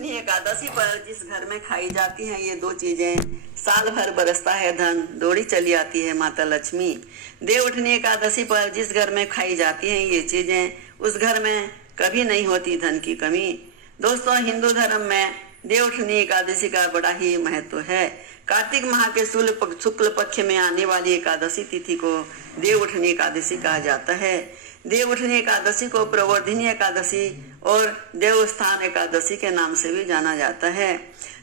देवउठनी एकादशी पर जिस घर में खाई जाती हैं ये दो चीजें, साल भर बरसता है धन, दौड़ी चली आती है माता लक्ष्मी। देवउठनी एकादशी पर जिस घर में खाई जाती हैं ये चीजें, उस घर में कभी नहीं होती धन की कमी। दोस्तों, हिंदू धर्म में देवउठनी एकादशी का बड़ा ही महत्व है। कार्तिक माह के शुक्ल पक्ष में आने वाली एकादशी तिथि को देवउठनी एकादशी कहा जाता है। देवउठनी एकादशी को प्रवर्धिनी एकादशी और देवस्थान एकादशी के नाम से भी जाना जाता है।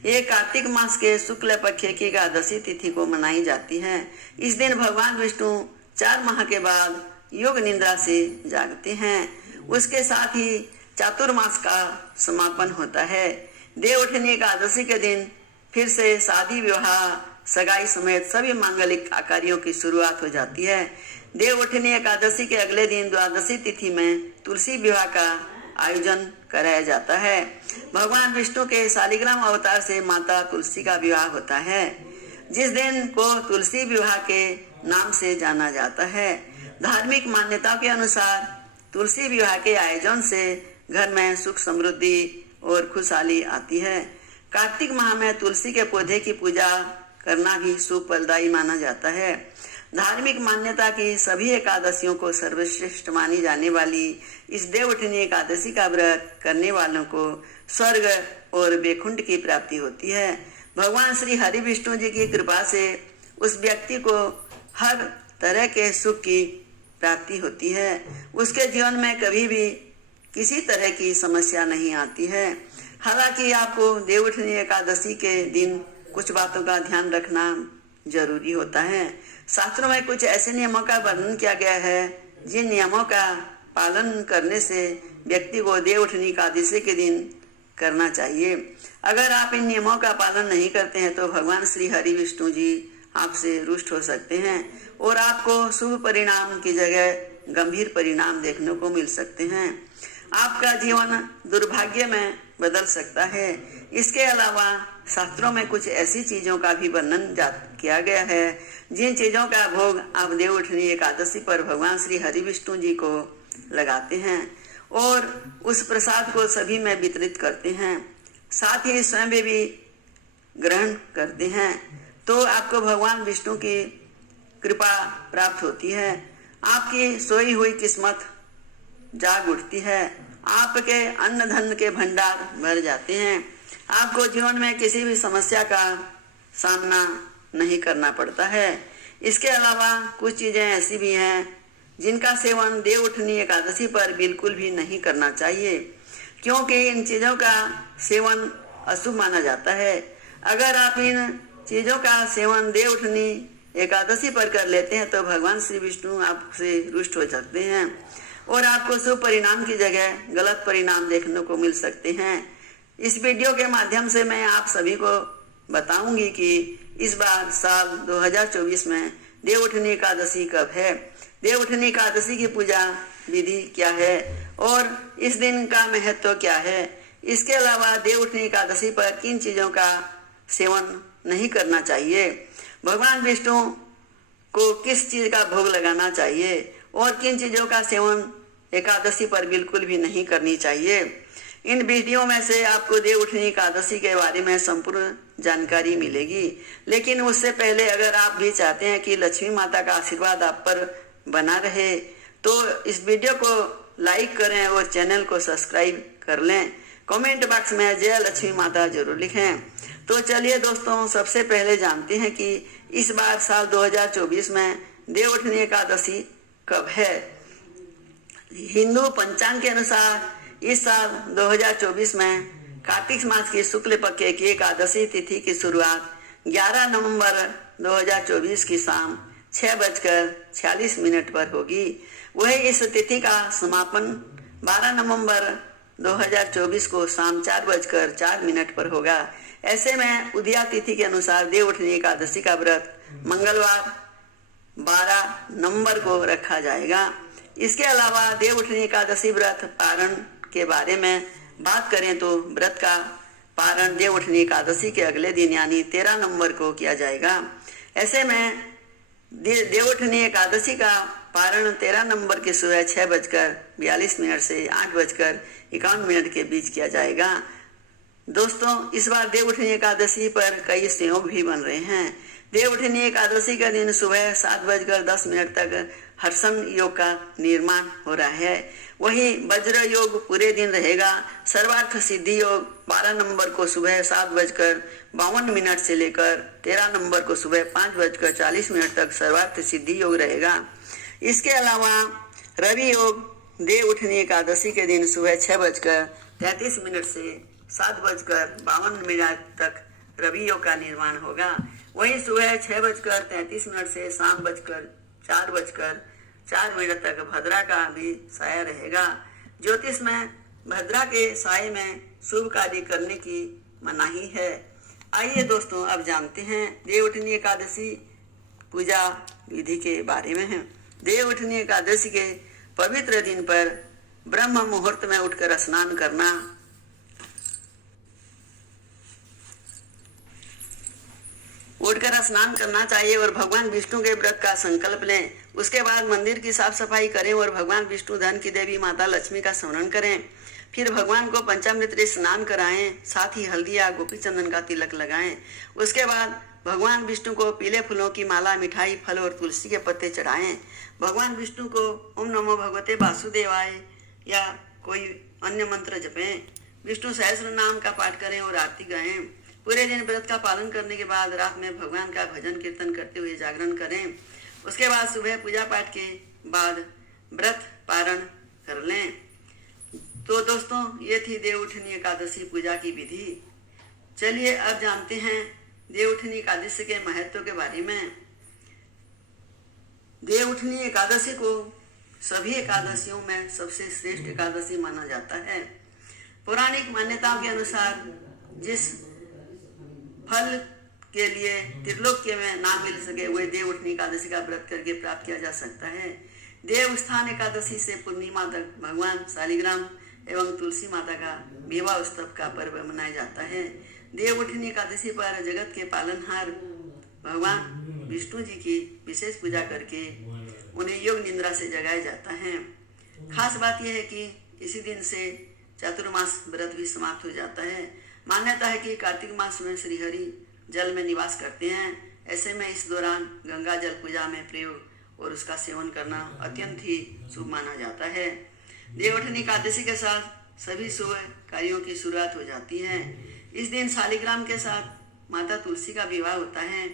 ये कार्तिक मास के शुक्ल पक्ष की एकादशी तिथि को मनाई जाती है। इस दिन भगवान विष्णु 4 माह के बाद योग निद्रा से जागते हैं। उसके साथ ही चातुर्मास का समापन होता है। देवउठनी एकादशी के दिन फिर से शादी विवाह सगाई समेत सभी मांगलिक कार्यों की शुरुआत हो जाती है। देवउठनी एकादशी के अगले दिन द्वादशी तिथि में तुलसी विवाह का आयोजन कराया जाता है। भगवान विष्णु के शालिग्राम अवतार से माता तुलसी का विवाह होता है, जिस दिन को तुलसी विवाह के नाम से जाना जाता है। धार्मिक मान्यताओं के अनुसार तुलसी विवाह के आयोजन से घर में सुख समृद्धि और खुशहाली आती है। कार्तिक माह में तुलसी के पौधे की पूजा करना भी शुभ फलदायी माना जाता है। धार्मिक मान्यता की सभी एकादशियों को सर्वश्रेष्ठ मानी जाने वाली इस देवउठनी एकादशी का व्रत करने वालों को स्वर्ग और वैकुंठ की प्राप्ति होती है। भगवान श्री हरि विष्णु जी की कृपा से उस व्यक्ति को हर तरह के सुख की प्राप्ति होती है। उसके जीवन में कभी भी किसी तरह की समस्या नहीं आती है। हालांकि आपको देवउठनी एकादशी के दिन कुछ बातों का ध्यान रखना जरूरी होता है। शास्त्रों में कुछ ऐसे नियमों का वर्णन किया गया है जिन नियमों का पालन करने से व्यक्ति को देवउठनी एकादशी के दिन करना चाहिए। अगर आप इन नियमों का पालन नहीं करते हैं तो भगवान श्री हरि विष्णु जी आपसे रुष्ट हो सकते हैं और आपको शुभ परिणाम की जगह गंभीर परिणाम देखने को मिल सकते हैं। आपका जीवन दुर्भाग्य में बदल सकता है। इसके अलावा शास्त्रों में कुछ ऐसी चीजों का भी वर्णन किया गया है जिन चीजों का भोग आप देवउठनी एकादशी पर भगवान श्री हरि विष्णु जी को लगाते हैं और उस प्रसाद को सभी में वितरित करते हैं, साथ ही स्वयं भी ग्रहण करते हैं, तो आपको भगवान विष्णु की कृपा प्राप्त होती है। आपकी सोई हुई किस्मत जाग उठती है। आपके अन्न धन के भंडार भर जाते हैं। आपको जीवन में किसी भी समस्या का सामना नहीं करना पड़ता है। इसके अलावा कुछ चीजें ऐसी भी हैं जिनका सेवन देवउठनी एकादशी पर बिल्कुल भी नहीं करना चाहिए, क्योंकि इन चीजों का सेवन अशुभ माना जाता है। अगर आप इन चीजों का सेवन देवउठनी एकादशी पर कर लेते हैं तो भगवान श्री विष्णु आपसे रुष्ट हो सकते हैं और आपको शुभ परिणाम की जगह गलत परिणाम देखने को मिल सकते हैं। इस वीडियो के माध्यम से मैं आप सभी को बताऊंगी कि इस बार साल 2024 में देवउठनी एकादशी कब है, देवउठनी एकादशी की पूजा विधि क्या है और इस दिन का महत्व क्या है। इसके अलावा देवउठनी एकादशी पर किन चीजों का सेवन नहीं करना चाहिए, भगवान विष्णु को किस चीज का भोग लगाना चाहिए और किन चीजों का सेवन एकादशी पर बिल्कुल भी नहीं करनी चाहिए। इन वीडियो में से आपको देवउठनी एकादशी के बारे में संपूर्ण जानकारी मिलेगी। लेकिन उससे पहले अगर आप भी चाहते हैं कि लक्ष्मी माता का आशीर्वाद आप पर बना रहे तो इस वीडियो को लाइक करें और चैनल को सब्सक्राइब कर लें। कमेंट बॉक्स में जय लक्ष्मी माता जरूर लिखें। तो चलिए दोस्तों, सबसे पहले जानते हैं कि इस बार साल 2024 में देवउठनी एकादशी कब है। हिंदू पंचांग के अनुसार इस साल 2024 में कार्तिक मास की शुक्ल पक्ष की एकादशी तिथि की शुरुआत 11 नवंबर 2024 की शाम 6:46 पर होगी। वही इस तिथि का समापन 12 नवंबर 2024 को शाम 4:04 पर होगा। ऐसे में उदया तिथि के अनुसार देवउठनी एकादशी का व्रत मंगलवार 12 नवंबर को रखा जाएगा। इसके अलावा देवउठनी एकादशी व्रत पारण के बारे में बात करें तो व्रत का पारण देवउठनी एकादशी के अगले दिन यानी 13 नवंबर को किया जाएगा। ऐसे में देवउठनी एकादशी का पारण 13 नवंबर की सुबह 6:42 से 8:51 के बीच किया जाएगा। दोस्तों, इस बार देवउठनी एकादशी पर कई संयोग भी बन रहे हैं। देवउठनी एकादशी का दिन सुबह 7:10 तक हर्षण योग का निर्माण हो रहा है। वहीं वज्र योग पूरे दिन रहेगा। सर्वार्थ सिद्धि योग 12 नंबर को सुबह 7:52 से लेकर 13 नंबर को सुबह 5:40 तक सर्वार्थ सिद्धि योग रहेगा। इसके अलावा रवि योग देवउठनी एकादशी के दिन सुबह 6:33 से 7:52 तक रवि योग का निर्माण होगा। वहीं सुबह 6:33 से शाम 4:04 तक भद्रा का भी साया रहेगा। ज्योतिष में भद्रा के साये में शुभ कार्य करने की मनाही है। आइए दोस्तों, अब जानते हैं देवउठनी एकादशी पूजा विधि के बारे में है। देवउठनी एकादशी के पवित्र दिन पर ब्रह्म मुहूर्त में उठकर स्नान करना, चाहिए और भगवान विष्णु के व्रत का संकल्प लें। उसके बाद मंदिर की साफ सफाई करें और भगवान विष्णु धन की देवी माता लक्ष्मी का स्मरण करें। फिर भगवान को पंचामृत से स्नान कराएं, साथ ही हल्दी या गोपी चंदन का तिलक लगाएं। उसके बाद भगवान विष्णु को पीले फूलों की माला, मिठाई, फल और तुलसी के पत्ते चढ़ाएं। भगवान विष्णु को ओम नमो भगवते वासुदेवाय या कोई अन्य मंत्र जपें। विष्णु सहस्त्र नाम का पाठ करें और आरती गाएं। पूरे दिन व्रत का पालन करने के बाद रात में भगवान का भजन कीर्तन करते हुए जागरण करें। उसके बाद सुबह पूजा पाठ के बाद व्रत पारण कर लें। तो दोस्तों, ये थी देवउठनी एकादशी पूजा की विधि। चलिए अब जानते हैं देवउठनी एकादशी के महत्व के बारे में। देवउठनी एकादशी को सभी एकादशियों में सबसे श्रेष्ठ एकादशी माना जाता है। पौराणिक मान्यताओं के अनुसार जिस फल के लिए त्रिलोक्य में ना मिल सके वह देवउठनी एकादशी का व्रत करके प्राप्त किया जा सकता है। देवस्थान एकादशी से पूर्णिमा तक भगवान शालिग्राम एवं तुलसी माता का विवाह उत्सव का पर्व मनाया जाता है। देवउठनी एकादशी पर जगत के पालनहार भगवान विष्णु जी की विशेष पूजा करके उन्हें योग निद्रा से जगाया जाता है। खास बात यह है कि इसी दिन से चातुर्मास व्रत भी समाप्त हो जाता है। मान्यता है कि कार्तिक मास में श्रीहरि जल में निवास करते हैं। ऐसे में इस दौरान गंगा जल पूजा में प्रयोग और उसका सेवन करना अत्यंत ही शुभ माना जाता है। देवउठनी एकादशी के साथ सभी शुभ कार्यों की शुरुआत हो जाती है। इस दिन शालिग्राम के साथ माता तुलसी का विवाह होता है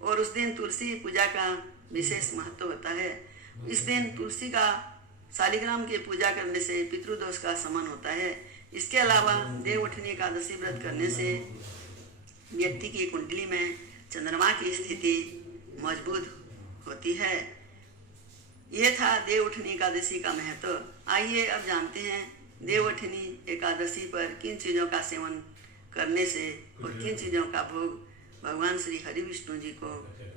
और उस दिन तुलसी पूजा का विशेष महत्व होता है। इस दिन तुलसी का शालिग्राम की पूजा करने से पितृदोष का शमन होता है। इसके अलावा देवउठनी एकादशी व्रत करने से व्यक्ति की कुंडली में चंद्रमा की स्थिति मजबूत होती है। ये था देवउठनी एकादशी का महत्व। आइए अब जानते हैं देवउठनी एकादशी पर किन चीज़ों का सेवन करने से और किन चीज़ों का भोग भगवान श्री हरि विष्णु जी को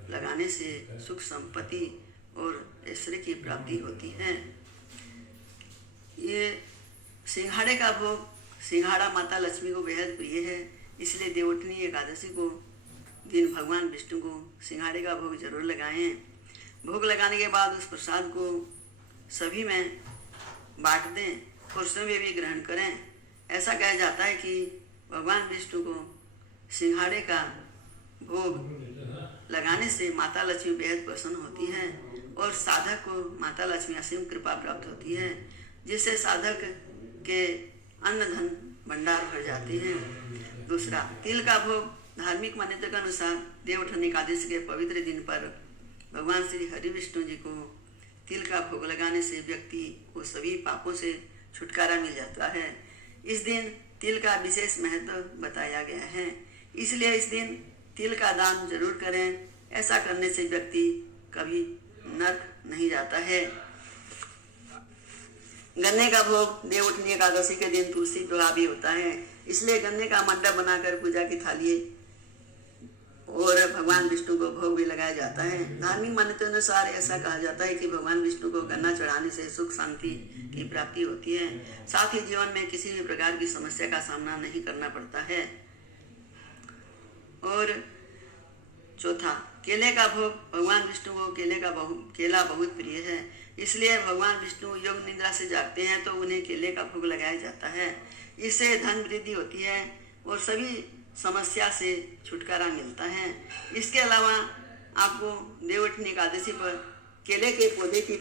लगाने से सुख संपत्ति और ऐश्वर्य की प्राप्ति होती है। ये सिंघाड़े का भोग, सिंघाड़ा माता लक्ष्मी को बेहद प्रिय है, इसलिए देवउठनी एकादशी को दिन भगवान विष्णु को सिंघाड़े का भोग जरूर लगाएं। भोग लगाने के बाद उस प्रसाद को सभी में बांट दें और स्वयं भी ग्रहण करें। ऐसा कहा जाता है कि भगवान विष्णु को सिंघाड़े का भोग लगाने से माता लक्ष्मी बेहद प्रसन्न होती है और साधक को माता लक्ष्मी असीम कृपा प्राप्त होती है, जिससे साधक के अन्न धन भंडार भर जाते हैं। दूसरा, तिल का भोग। धार्मिक मान्यता के अनुसार देवउठनी एकादशी के पवित्र दिन पर भगवान श्री हरि विष्णु जी को तिल का भोग लगाने से व्यक्ति को सभी पापों से छुटकारा मिल जाता है। इस दिन तिल का विशेष महत्व बताया गया है, इसलिए इस दिन तिल का दान जरूर करें। ऐसा करने से व्यक्ति कभी नरक नहीं जाता है। गन्ने का भोग। देवउठनी एकादशी के दिन तुलसी विवाह भी होता है, इसलिए गन्ने का मंडप बनाकर पूजा की थाली और भगवान विष्णु को भोग भी लगाया जाता है। धार्मिक मान्यता अनुसार ऐसा कहा जाता है कि भगवान विष्णु को गन्ना चढ़ाने से सुख शांति की प्राप्ति होती है, साथ ही जीवन में किसी भी प्रकार की समस्या का सामना नहीं करना पड़ता है। और चौथा, केले का भोग। भगवान विष्णु को केला बहुत प्रिय है, इसलिए भगवान विष्णु योग निद्रा से जागते हैं तो उन्हें केले का भोग लगाया जाता है। इससे धन वृद्धि होती है। और सभी समस्या से छुटकारा मिलता है। इसके अलावा आपको देवउठनी एकादशी पर केले के पौधे की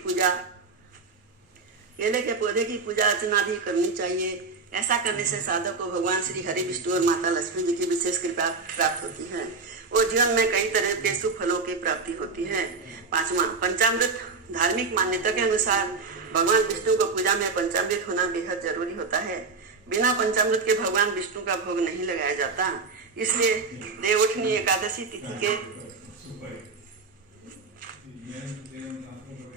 पूजा अर्चना भी करनी चाहिए। ऐसा करने से साधक को भगवान श्री हरि विष्णु और माता लक्ष्मी जी की विशेष कृपा प्राप्त होती है और जीवन में कई तरह के शुभ फलों की प्राप्ति होती है। 5वां, पंचामृत। धार्मिक मान्यता के अनुसार भगवान विष्णु को पूजा में पंचामृत होना बेहद जरूरी होता है। बिना पंचामृत के भगवान विष्णु का भोग नहीं लगाया जाता। इसलिए देवउठनी एकादशी तिथि के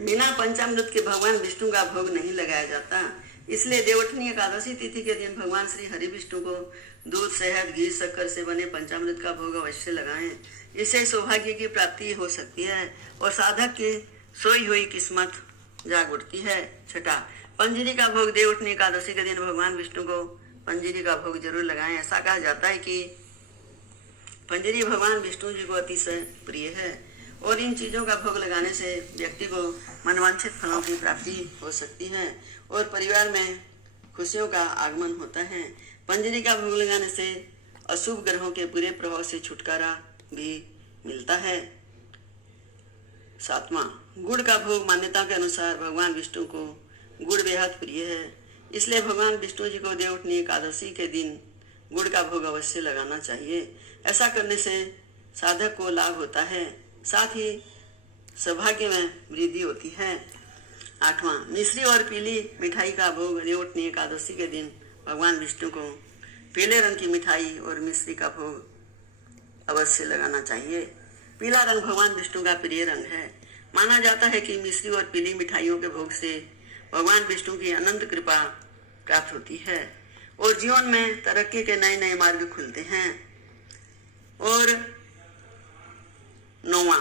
बिना पंचामृत के भगवान विष्णु का भोग नहीं लगाया जाता। इसलिए देवउठनी एकादशी तिथि के दिन भगवान श्री हरि विष्णु को दूध, शहद, घी, शक्कर से बने पंचामृत का भोग अवश्य लगाएं। इससे सौभाग्य की प्राप्ति हो सकती है और साधक की सोई हुई किस्मत जाग उठती है। 6, पंजीरी का भोग। देवउठनी एकादशी के दिन भगवान विष्णु को पंजीरी का भोग जरूर लगाएं। ऐसा कहा जाता है कि पंजीरी भगवान विष्णु जी को अतिशय प्रिय है और इन चीज़ों का भोग लगाने से व्यक्ति को मनवांछित फलों की प्राप्ति हो सकती है और परिवार में खुशियों का आगमन होता है। पंजीरी का भोग लगाने से अशुभ ग्रहों के बुरे प्रभाव से छुटकारा भी मिलता है। 7वां, गुड़ का भोग। मान्यता के अनुसार भगवान विष्णु को गुड़ बेहद प्रिय है। इसलिए भगवान विष्णु जी को देवउठनी एकादशी के दिन गुड़ का भोग अवश्य लगाना चाहिए। ऐसा करने से साधक को लाभ होता है, साथ ही सौभाग्य में वृद्धि होती है। 8वां, मिश्री और पीली मिठाई का भोग। देवउठनी एकादशी के दिन भगवान विष्णु को पीले रंग की मिठाई और मिश्री का भोग अवश्य लगाना चाहिए। पीला रंग भगवान विष्णु का प्रिय रंग है। माना जाता है कि मिश्री और पीली मिठाइयों के भोग से भगवान विष्णु की अनंत कृपा प्राप्त होती है और जीवन में तरक्की के नए नए मार्ग खुलते हैं। और 9वां,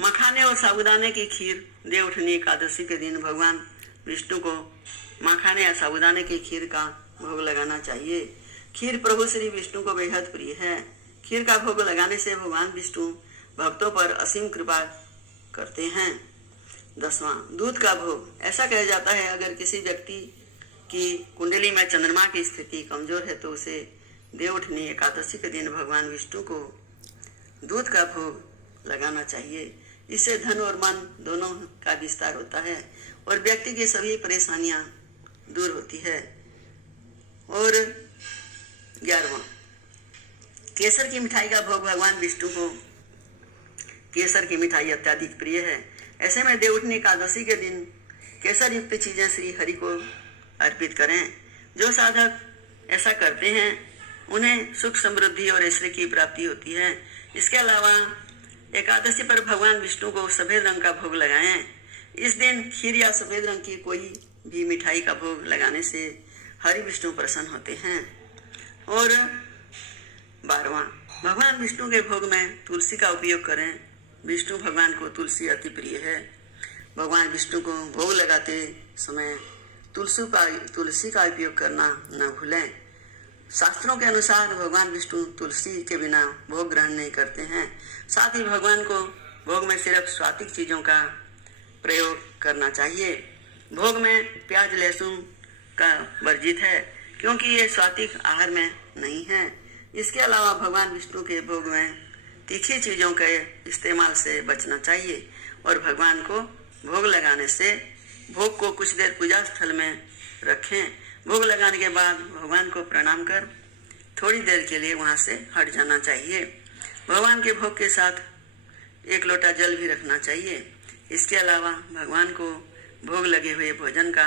मखाने और साबूदाने की खीर। देवउठनी एकादशी के दिन भगवान विष्णु को मखाने या साबूदाने की खीर का भोग लगाना चाहिए। खीर प्रभु श्री विष्णु को बेहद प्रिय है। खीर का भोग लगाने से भगवान विष्णु भक्तों पर असीम कृपा करते हैं। 10वां, दूध का भोग। ऐसा कहा जाता है अगर किसी व्यक्ति की कुंडली में चंद्रमा की स्थिति कमजोर है तो उसे देवउठनी एकादशी के दिन भगवान विष्णु को दूध का भोग लगाना चाहिए। इससे धन और मन दोनों का विस्तार होता है और व्यक्ति की सभी परेशानियां दूर होती है। और 11वां, केसर की मिठाई का भोग। भगवान विष्णु को केसर की मिठाई अत्यधिक प्रिय है। ऐसे में देवउठनी एकादशी के दिन केसर युक्त चीजें श्री हरि को अर्पित करें। जो साधक ऐसा करते हैं उन्हें सुख, समृद्धि और ऐश्वर्य की प्राप्ति होती है। इसके अलावा एकादशी पर भगवान विष्णु को सफेद रंग का भोग लगाएं। इस दिन खीर या सफेद रंग की कोई भी मिठाई का भोग लगाने से हरि विष्णु प्रसन्न होते हैं। और 12वां, भगवान विष्णु के भोग में तुलसी का उपयोग करें। विष्णु भगवान को तुलसी अति प्रिय है। भगवान विष्णु को भोग लगाते समय तुलसी का उपयोग करना न भूलें। शास्त्रों के अनुसार भगवान विष्णु तुलसी के बिना भोग ग्रहण नहीं करते हैं। साथ ही भगवान को भोग में सिर्फ स्वात्विक चीज़ों का प्रयोग करना चाहिए। भोग में प्याज, लहसुन का वर्जित है क्योंकि ये स्वात्विक आहार में नहीं है। इसके अलावा भगवान विष्णु के भोग में तीखी चीज़ों के इस्तेमाल से बचना चाहिए और भगवान को भोग लगाने से भोग को कुछ देर पूजा स्थल में रखें। भोग लगाने के बाद भगवान को प्रणाम कर थोड़ी देर के लिए वहाँ से हट जाना चाहिए। भगवान के भोग के साथ 1 लोटा जल भी रखना चाहिए। इसके अलावा भगवान को भोग लगे हुए भोजन का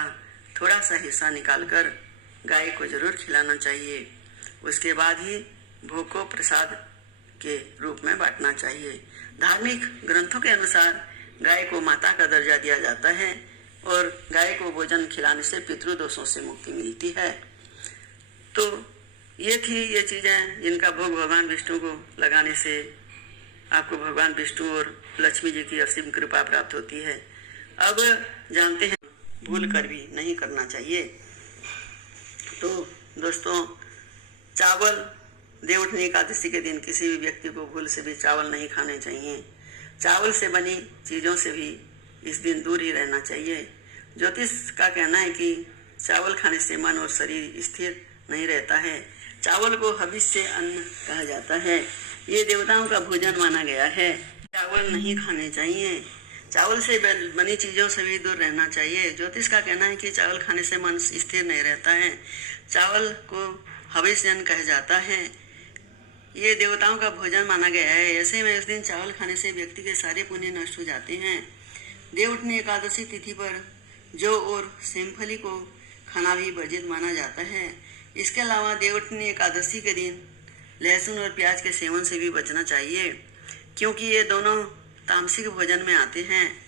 थोड़ा सा हिस्सा निकालकर गाय को जरूर खिलाना चाहिए। उसके बाद ही भोग को प्रसाद के रूप में बांटना चाहिए। धार्मिक ग्रंथों के अनुसार गाय को माता का दर्जा दिया जाता है और गाय को भोजन खिलाने से पितृदोषों से मुक्ति मिलती है। तो ये थी ये चीज़ें जिनका भोग भगवान विष्णु को लगाने से आपको भगवान विष्णु और लक्ष्मी जी की असीम कृपा प्राप्त होती है। अब जानते हैं भूल कर भी नहीं करना चाहिए। तो दोस्तों, चावल देवउठनी एकादशी के दिन किसी भी व्यक्ति को भूल से भी चावल नहीं खाने चाहिए। चावल से बनी चीज़ों से भी इस दिन दूर ही रहना चाहिए। ज्योतिष का कहना है कि चावल खाने से मन और शरीर स्थिर नहीं रहता है। चावल को हविष्य से अन्न कहा जाता है। ये देवताओं का भोजन माना गया है। चावल नहीं खाने चाहिए। चावल से बनी चीज़ों से भी दूर रहना चाहिए। ज्योतिष का कहना है कि चावल खाने से मन स्थिर नहीं रहता है। चावल को हविष्य अन्न कहा जाता है। ये देवताओं का भोजन माना गया है। ऐसे में उस दिन चावल खाने से व्यक्ति के सारे पुण्य नष्ट हो जाते हैं। देवउठनी एकादशी तिथि पर जौ और सेमफली को खाना भी वर्जित माना जाता है। इसके अलावा देवउठनी एकादशी के दिन लहसुन और प्याज के सेवन से भी बचना चाहिए, क्योंकि ये दोनों तामसिक भोजन में आते हैं।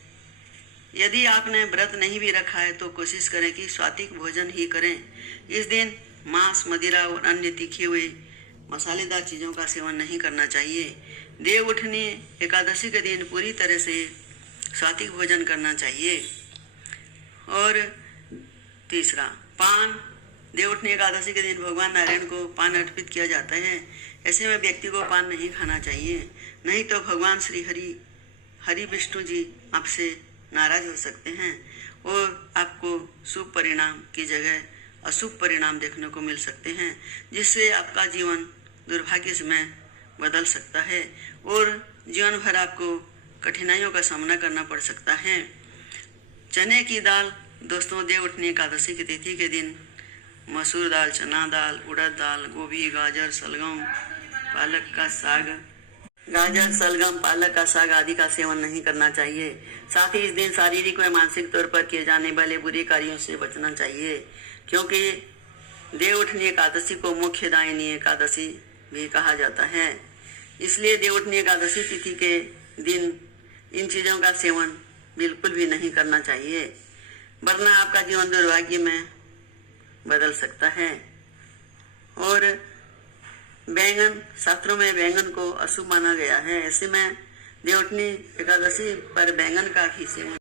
यदि आपने व्रत नहीं भी रखा है तो कोशिश करें कि सात्विक भोजन ही करें। इस दिन मांस, मदिरा और अन्य तीखी हुई मसालेदार चीज़ों का सेवन नहीं करना चाहिए। देवउठनी एकादशी के दिन पूरी तरह से सात्विक भोजन करना चाहिए। और तीसरा, पान। देवउठनी एकादशी के दिन भगवान नारायण को पान अर्पित किया जाता है। ऐसे में व्यक्ति को पान नहीं खाना चाहिए, नहीं तो भगवान श्री हरि विष्णु जी आपसे नाराज हो सकते हैं और आपको शुभ परिणाम की जगह अशुभ परिणाम देखने को मिल सकते हैं, जिससे आपका जीवन दुर्भाग्य में बदल सकता है और जीवन भर आपको कठिनाइयों का सामना करना पड़ सकता है। चने की दाल दोस्तों, देवउठनी एकादशी की तिथि के दिन मसूर दाल, चना दाल, उड़द दाल, गोभी, गाजर, सलगम, पालक का साग आदि का सेवन नहीं करना चाहिए। साथ ही इस दिन शारीरिक व मानसिक तौर पर किए जाने वाले बुरे कार्यों से बचना चाहिए, क्योंकि देवउठनी एकादशी को मोक्षदायिनी एकादशी भी कहा जाता है। इसलिए देवउठनी एकादशी तिथि के दिन इन चीज़ों का सेवन बिल्कुल भी नहीं करना चाहिए, वरना आपका जीवन दुर्भाग्य में बदल सकता है। और बैंगन, शास्त्रों में बैंगन को अशुभ माना गया है। ऐसे में देवउठनी एकादशी पर बैंगन का भी सेवन